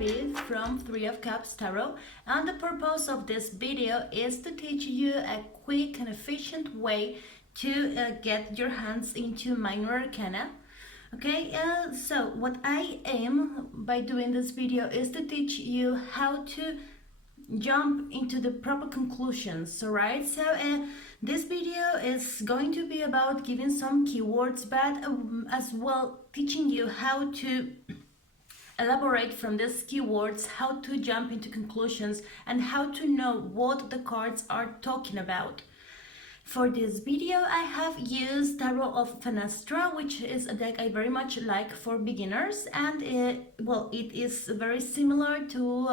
Abby from Three of Cups Tarot, and the purpose of this video is to teach you a quick and efficient way to get your hands into Minor Arcana. Okay, so what I aim by doing this video is to teach you how to jump into the proper conclusions. Alright, so this video is going to be about giving some keywords, but as well teaching you how to elaborate from these keywords, how to jump into conclusions, and how to know what the cards are talking about. For this video, I have used Tarot of Fenestra, which is a deck I very much like for beginners, and it is very similar to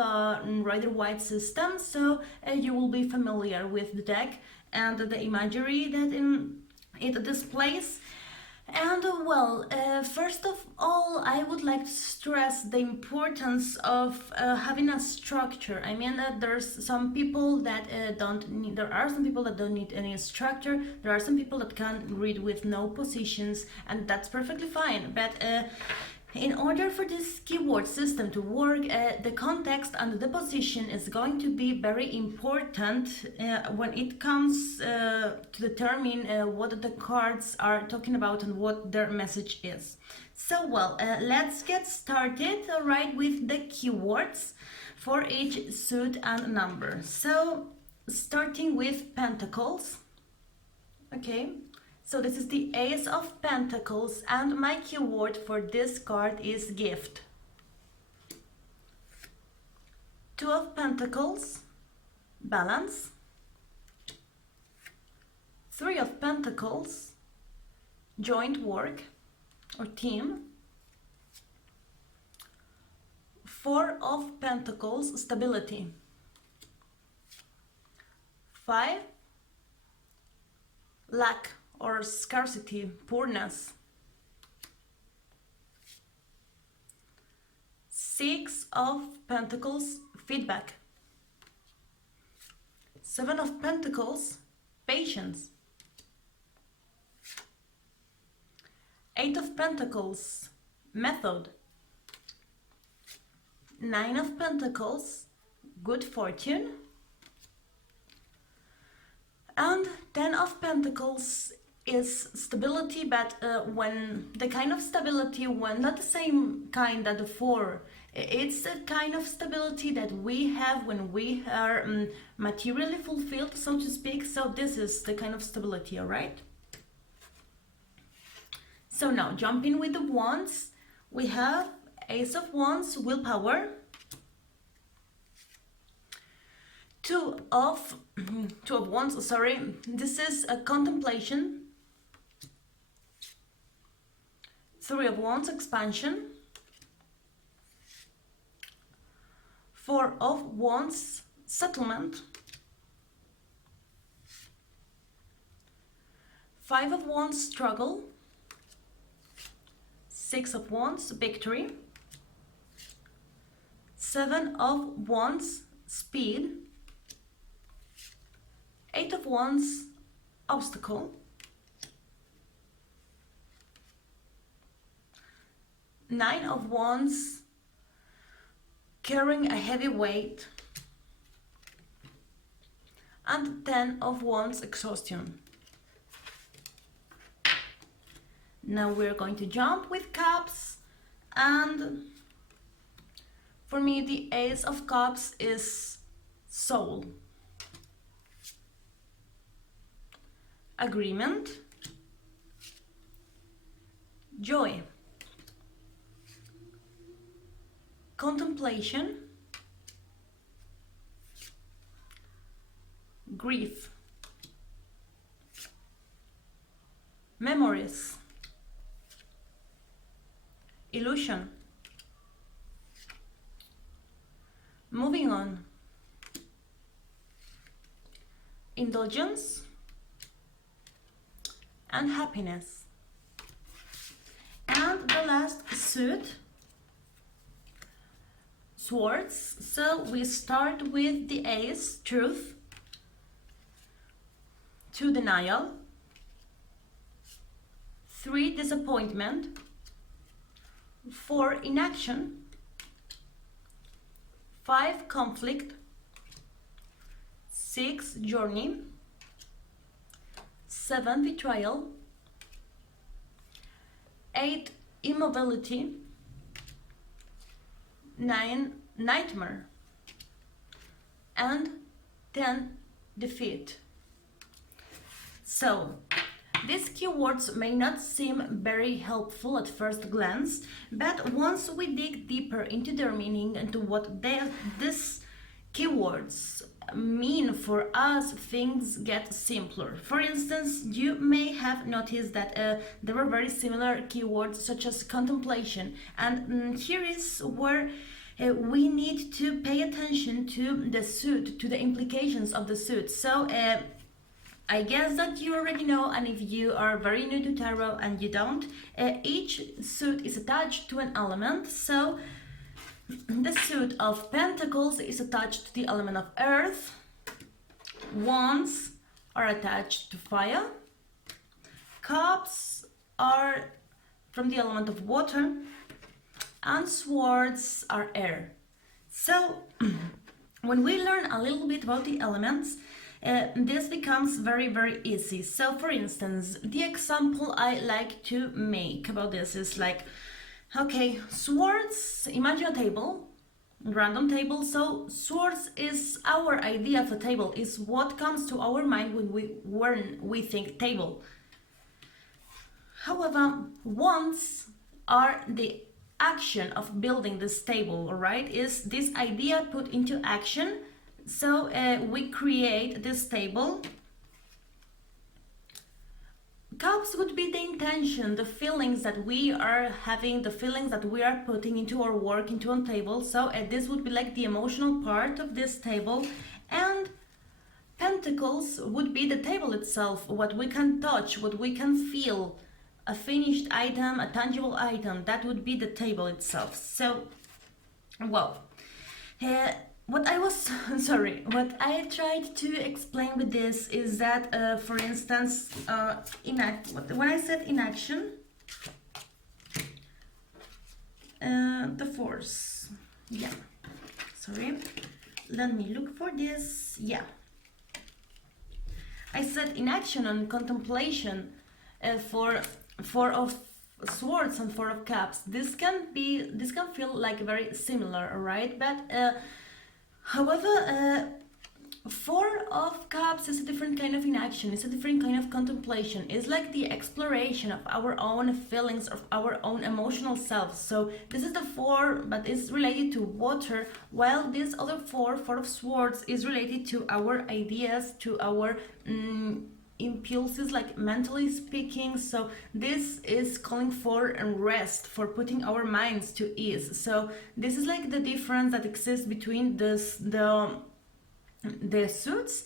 Rider-Waite system, so you will be familiar with the deck and the imagery that it displays. And first of all, I would like to stress the importance of having a structure. I mean that there's some people that there are some people that don't need any structure. There are some people that can read with no positions, and that's perfectly fine. But in order for this keyword system to work, the context and the position is going to be very important when it comes to determine what the cards are talking about and what their message is. So let's get started, alright, with the keywords for each suit and number. So starting with Pentacles, okay. So this is the Ace of Pentacles, and my keyword for this card is gift. Two of Pentacles, balance. Three of Pentacles, joint work or team. Four of Pentacles, stability. Five, lack or scarcity, poorness. Six of Pentacles, feedback. Seven of Pentacles, patience. Eight of Pentacles, method. Nine of Pentacles, good fortune. And 10 of Pentacles is stability, but when the kind of stability, when not the same kind that the four, it's the kind of stability that we have when we are materially fulfilled, so to speak. So this is the kind of stability, all right? So now jumping with the wands, we have Ace of Wands, willpower. Two of Wands, sorry, this is a contemplation. Three of Wands, expansion. Four of Wands, settlement. Five of Wands, struggle. Six of Wands, victory. Seven of Wands, speed. Eight of Wands, obstacle. Nine of Wands, carrying a heavy weight. And 10 of Wands, exhaustion. Now we're going to jump with Cups, and for me the Ace of Cups is soul. Agreement, joy, contemplation, grief, memories, illusion. Moving on, indulgence and happiness. And the last suit, swords. So we start with the Ace, truth. Two, denial. 3, disappointment. 4, inaction. 5 conflict, 6 journey, 7 betrayal, 8 immobility, 9 nightmare, and 10 defeat. So these keywords may not seem very helpful at first glance, but once we dig deeper into their meaning and to what these keywords mean for us, things get simpler. For instance, you may have noticed that there were very similar keywords such as contemplation, and here is where we need to pay attention to the suit, to the implications of the suit. So I guess that you already know, and if you are very new to tarot and you don't, each suit is attached to an element. So the suit of Pentacles is attached to the element of earth, Wands are attached to fire, Cups are from the element of water, and Swords are air. So when we learn a little bit about the elements, this becomes very easy. So for instance, the example I like to make about this is like, okay, swords, imagine a table, random table. So swords is our idea of a table, is what comes to our mind when we think table. However, wands are the action of building this table, right? Is this idea put into action. So we create this table. Cups would be the intention, the feelings that we are having, the feelings that we are putting into our work, into a table. So this would be like the emotional part of this table. And pentacles would be the table itself, what we can touch, what we can feel, a finished item, a tangible item, that would be the table itself. So, well, what I tried to explain with this is that, for instance, when I said inaction, the force, yeah, sorry, let me look for this, yeah. I said inaction and contemplation for Four of Swords and Four of Cups. This can feel like very similar, right? But however, Four of Cups is a different kind of inaction. It's a different kind of contemplation. It's like the exploration of our own feelings, of our own emotional self. So this is the four, but it's related to water, while this other four, Four of Swords, is related to our ideas, to our impulses, like mentally speaking. So this is calling for rest, for putting our minds to ease. So this is like the difference that exists between the suits,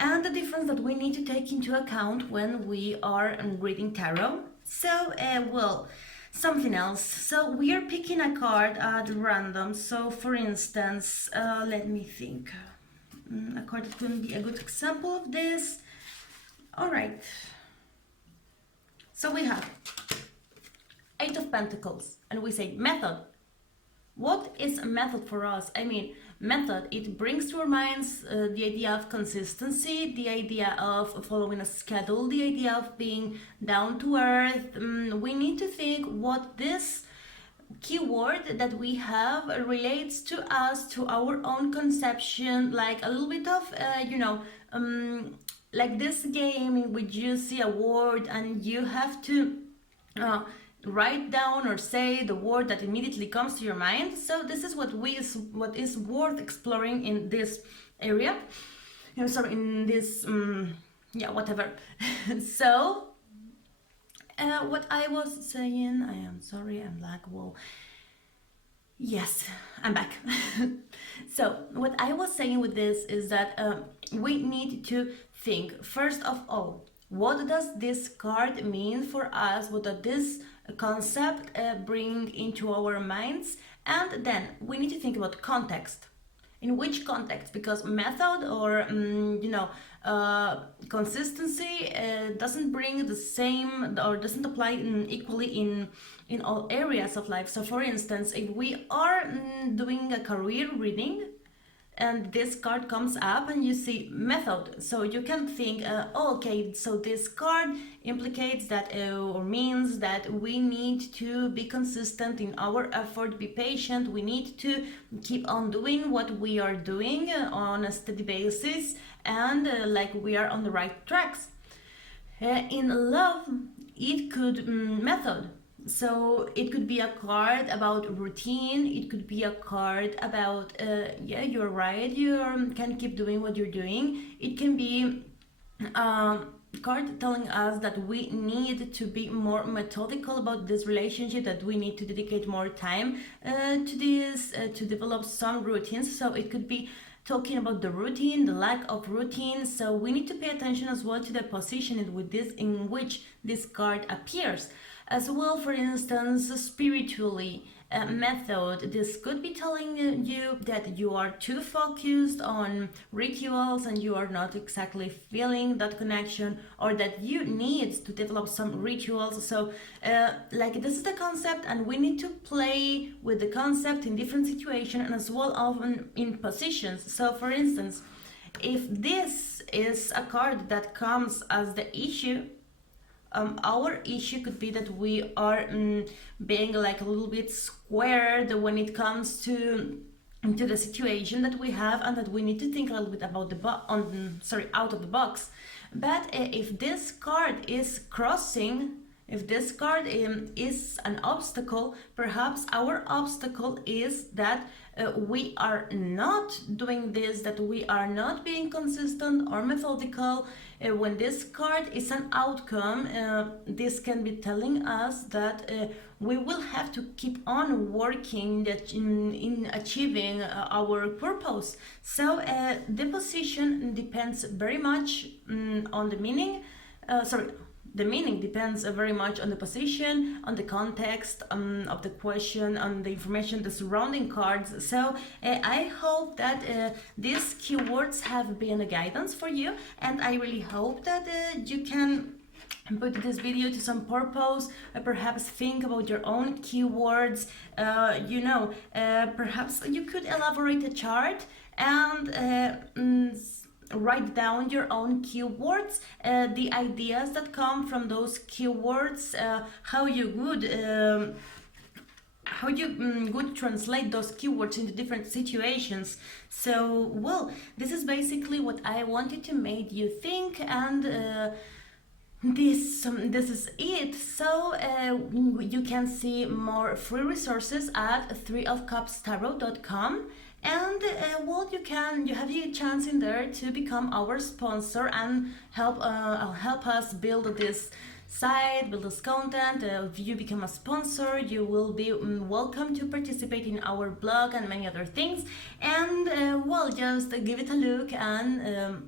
and the difference that we need to take into account when we are reading tarot. So well, something else. So we are picking a card at random. So for instance, let me think, a card that could be a good example of this. All right, so we have Eight of Pentacles, and we say method. What is a method for us? I mean, method, it brings to our minds the idea of consistency, the idea of following a schedule, the idea of being down to earth. We need to think what this keyword that we have relates to us, to our own conception, like a little bit of, like this game in which you see a word and you have to write down or say the word that immediately comes to your mind. So this is what is worth exploring in this area. In this, whatever. So, what I was saying, I am sorry, I'm like, whoa. Yes, I'm back. So what I was saying with this is that we need to think, first of all, what does this card mean for us? What does this concept bring into our minds? And then we need to think about context. in which context, because method or consistency doesn't bring the same or doesn't apply equally in all areas of life. So for instance, if we are doing a career reading and this card comes up and you see method, so you can think okay, so this card implicates that or means that we need to be consistent in our effort, be patient, we need to keep on doing what we are doing on a steady basis, and like we are on the right tracks. In love, it could method, so it could be a card about routine, it could be a card about yeah, you're right, you can keep doing what you're doing. It can be a card telling us that we need to be more methodical about this relationship, that we need to dedicate more time to this, to develop some routines. So it could be talking about the routine, the lack of routine. So we need to pay attention as well to the position with this in which this card appears. As well, for instance, spiritually, method, this could be telling you that you are too focused on rituals and you are not exactly feeling that connection, or that you need to develop some rituals. So like this is the concept, and we need to play with the concept in different situations and as well often in positions. So for instance, if this is a card that comes as the issue, our issue could be that we are being like a little bit squared when it comes to the situation that we have, and that we need to think a little bit about out of the box. But if this card is crossing, if this card is an obstacle, perhaps our obstacle is that we are not doing this, that we are not being consistent or methodical. When this card is an outcome, this can be telling us that we will have to keep on working in achieving our purpose. So the position depends very much on the meaning. The meaning depends very much on the position, on the context of the question, on the information, the surrounding cards. So I hope that these keywords have been a guidance for you, and I really hope that you can put this video to some purpose. Perhaps think about your own keywords. Perhaps you could elaborate a chart and write down your own keywords, the ideas that come from those keywords, how you would translate those keywords into different situations. So well, this is basically what I wanted to make you think, and this is it. So you can see more free resources at 3ofcupstarot.com. And well, you have a chance in there to become our sponsor and help us build this site, build this content. If you become a sponsor, you will be welcome to participate in our blog and many other things. And well, just give it a look and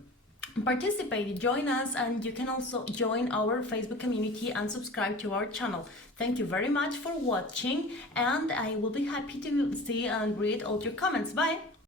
participate, join us, and you can also join our Facebook community and subscribe to our channel. Thank you very much for watching, and I will be happy to see and read all your comments. Bye!